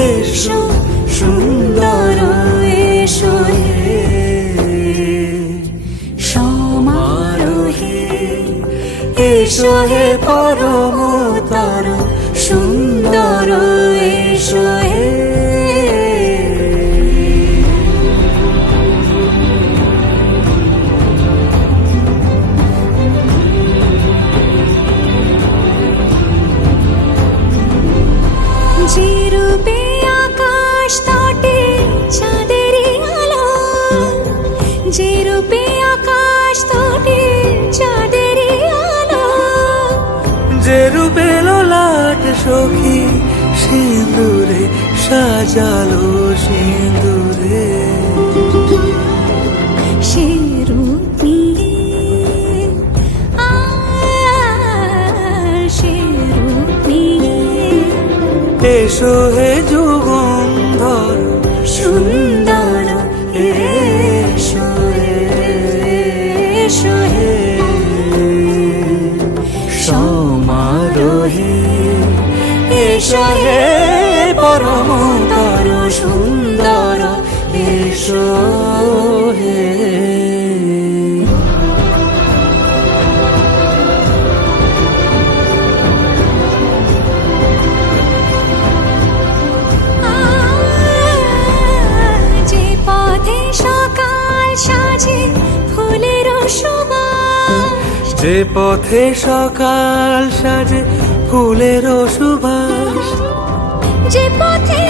এসো সুন্দর এসো হে এসো হে পরম তর লোলাট সখী সিঁদুরে সাজালো সিঁদুরে। এসো হে যুগন্ধর সুন্দর এসো হে পরম তর সুন্দর এসো হে। যে পথে সকাল সাজে ফুলের সুভাষ যে পথে